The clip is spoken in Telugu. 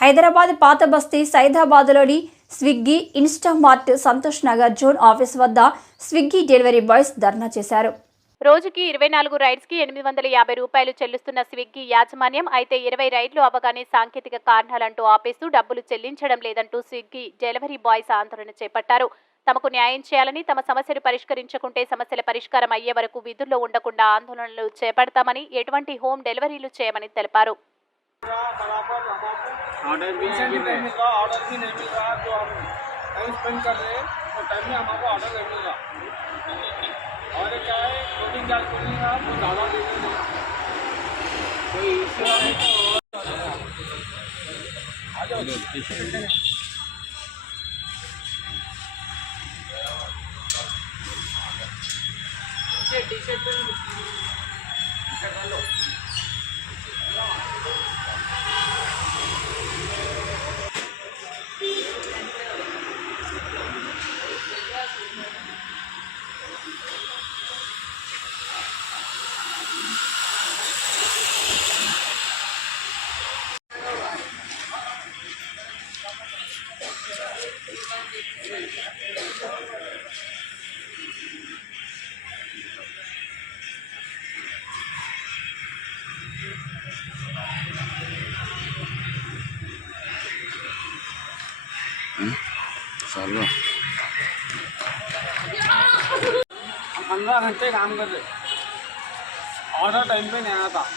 హైదరాబాద్ పాత బస్తీ సైదాబాద్లోని Swiggy Instamart Santosh Nagar zone office వద్ద స్విగ్గీ డెలివరీ బాయ్స్ ధర్నా చేశారు. రోజుకి 24 రైడ్స్కి 850 రూపాయలు చెల్లిస్తున్న స్విగ్గీ యాజమాన్యం అయితే 20 రైడ్లు అవ్వగానే సాంకేతిక కారణాలంటూ ఆపేస్తూ డబ్బులు చెల్లించడం లేదంటూ స్విగ్గీ డెలివరీ బాయ్స్ ఆందోళన చేపట్టారు. తమకు న్యాయం చేయాలని, తమ సమస్యలు పరిష్కరించకుంటే సమస్యల పరిష్కారం అయ్యే వరకు విధుల్లో ఉండకుండా ఆందోళనలు చేపడతామని, ఎటువంటి హోమ్ డెలివరీలు చేయమని తెలిపారు. और क्या है कोटिंग चार्ज करेगा वो ज़्यादा दे देंगे कोई इश्यू है तो आ जाओ टी शर्ट कर लो चलो 15 घंटे काम कर रहे ऑर्डर टाइम पे नहीं आया था।